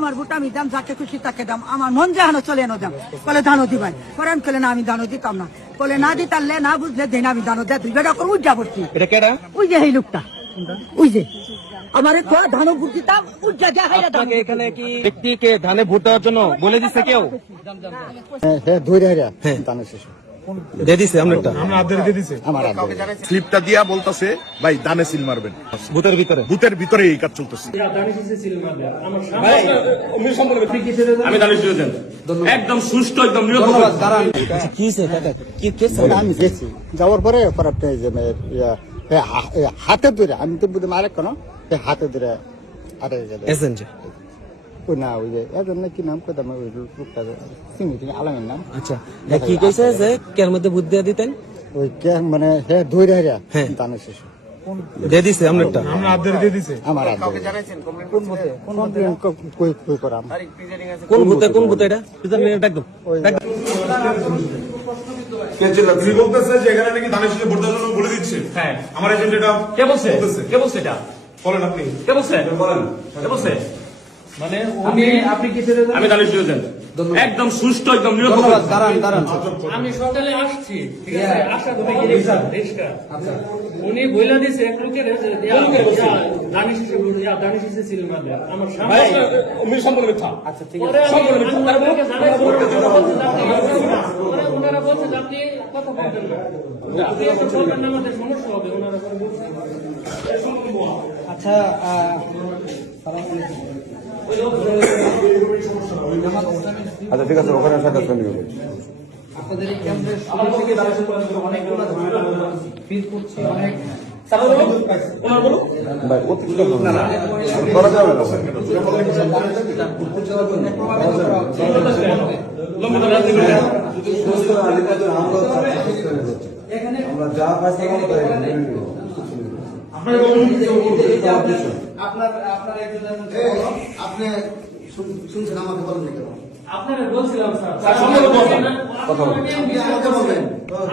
আমার ভোট আমি দাম যাকে খুশি তাকে দাম। আমার মন যাহানো চলে এনো দাম। বলে ধানও দিবাই। আমি কলে না আমি দানও দিতাম না। বলে না দিতারলে না বুঝলে দেন আমি দানও দেয় দুই বেটা করে উজ্জা পড়ছি ওই যে এই লোকটা। ওই যে। আমার ধানও ভোট দিতাম উজ্জা যা হাইরা দাম এখানে কি ব্যক্তিকে ধানে ভোট দেওয়ার জন্য বলে দিচ্ছে কেউ? হ্যাঁ ধরে হারিয়া দানের শেষ। দিয়ে দিছে আপনারটা আমার স্লিপটা দিয়া বলতেছে ভাই দানে সিল মারবেন। ভূতের ভিতরে। ভূতের ভিতরে এই কাজ চলতেছে। আমি দানিশ দিয়েছেন একদম সুষ্ঠু একদম নিরপেক্ষ। কি হয়েছে কাকা কি কেস আমি গেছি যাওয়ার পরে হাতে ধরে আমি তো বুঝলাম আরেক কেন হাতে ধরে আরে এজেন্ট না ওই যে এজন না কি নাম কথা ওই লোকটা চিনি চিনি আলামের নাম আচ্ছা কি কইছে যে কের মধ্যে ভূত দিয়ে দিতেন ওই কে মানে হে হারিয়া হ্যাঁ। দানের শেষ দিয়ে দিছে আপনারটা আমার আগে কমপ্লেন কই কই করাম কোন ভূতে কোন ভূতে এটা পিছন নিয়ে ডাক দাও ডাক দাও। তুমি বলতেছে যে এখানে নাকি ধানের শীষে ভোট দেওয়ার জন্য বলে দিচ্ছে? হ্যাঁ। আমার এজেন্ট এটা কে বলছে? কে বলছে এটা? বলেন আপনি। কে বলছে? বলেন। কে বলছে? মানে আপনি আপনি কি আমি একদম সুষ্ঠু একদম নিরপেক্ষ। আমি সকালে আসছি ঠিক আছে? আসা তুমি কি রিক্সা রিক্সা। আচ্ছা। উনি বইলা দিছে এক লোকের যে দানিশ দানিশ ছিল মাঝে আমার সামনে উনি সম্পূর্ণ মিথ্যা ঠিক পরে আমি আমি তাদেরকে জানাই পরে ওনারা বলছে আপনি কথা বলবেন না। আপনি এসব বলবেন না। আমাদের সমস্যা হবে। ওনারা বলছে আচ্ছা ঠিক আছে ওখানে সাক্ষাৎ করে নিবে আপনাদের এই ফিল করছি অনেক ভাই অতিরিক্ত করা যাবে না আমরা যা পাচ্ছি আপনার আপনার একজন আপনি শুনছেন আমাকে বলেন আপনারা বলছিলাম স্যার কথা বলেন।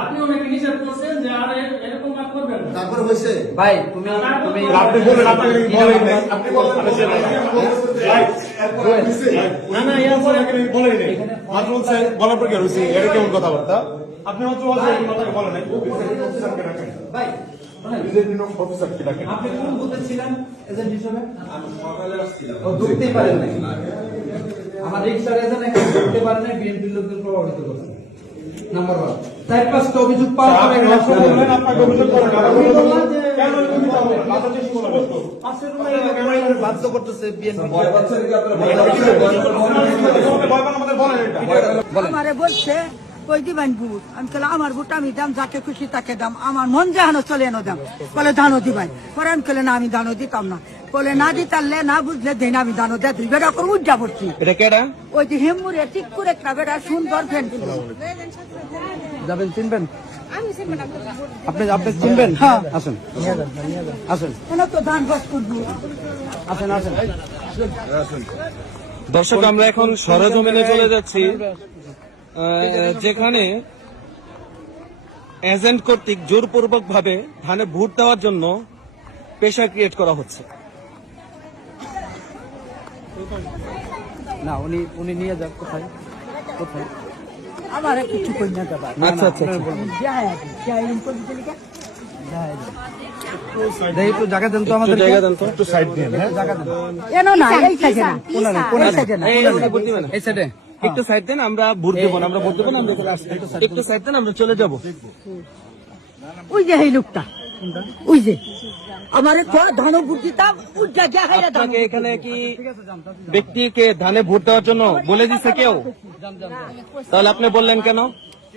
আপনি ওনাকে নিষেধ করছেন যে আর এরকম কাজ করবেন না। তারপরে হয়েছে? ভাই তুমি তুমি আপনি বলেন আপনি বলেন। আপনি বলেন। না না ইয়া পরে বলেন নাই। মাত্র বলছে বলার পর কি হয়েছে? এটা কেমন কথাবার্তা? আপনি মাত্র বলেন নাই ভাই আপনি কোন ছিলেন এজেন্ট হিসেবে? আমি সকালে আসছিলাম। ও পারেন আমার রিক্সার এজেন্ট এখানে করতে পারে না বিএনপির লোকদের প্রভাবিত করছে। নাম্বার ওয়ান চার পাঁচটা অভিযোগ পাওয়ার পরে আপনাকে অভিযোগ করেন বাধ্য করতেছে বিএনপি? বলেন বলছে কই দিবেন ভোট? আমি কলে আমার ভোট আমি দাম যাকে খুশি তাকে দাম। আমার মন যাহানো চলে এনো দাম। বলে ধানও দিবাই পরে আমি কলে না আমি দানও দিতাম না। বলে না দিতারলে না বুঝলে দেন আমি দানও দেয় দুই। বেটা করে উজ্জা পড়ছি? ওই যে হেমুরে ঠিক করে একটা বেটা সুন্দর ফ্যান। যাবেন চিনবেন? আপনি আপনি চিনবেন? হ্যাঁ। আসুন। আসুন। এনে তো ধান বস করব। আসেন আসেন। দর্শক আমরা এখন সরজমিনে চলে যাচ্ছি। যেখানে এজেন্ট কর্তৃক জোরপূর্বক ভাবে ধানে ভোট দেওয়ার জন্য পেশা ক্রিয়েট করা হচ্ছে। না উনি উনি নিয়ে যান কোথায়? কোথায়? আমার কিছু কই না দেবা আচ্ছা আচ্ছা আচ্ছা। আছে যাই ইন করে দিলি কে দেখি একটু জায়গা দেন তো একটু আমাদের জায়গা দেন তো। একটু সাইড দিন হ্যাঁ। একটু সাইড দেন আমরা ভোট দেবো না আমরা ভোট দেবো না আমরা চলে আসছি। একটু সাইড দেন আমরা চলে যাব। ওই যে এই লোকটা ওই যে। আমার কোয়া ধানও ভোট দিতাম যা হাইরা আপনাকে এখানে কি ব্যক্তিকে ধানে ভোট দেওয়ার জন্য বলে দিচ্ছে কেউ? তাহলে আপনি বললেন কেন?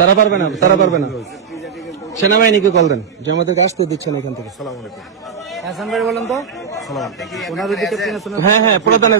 তারা পারবে না তারা পারবে না। সেনাবাহিনীকে কল দেন। যে আমাদেরকে আসতে তো দিচ্ছেন এখান থেকে। হাসান ভাই বলেন তো। হ্যাঁ হ্যাঁ প্রধান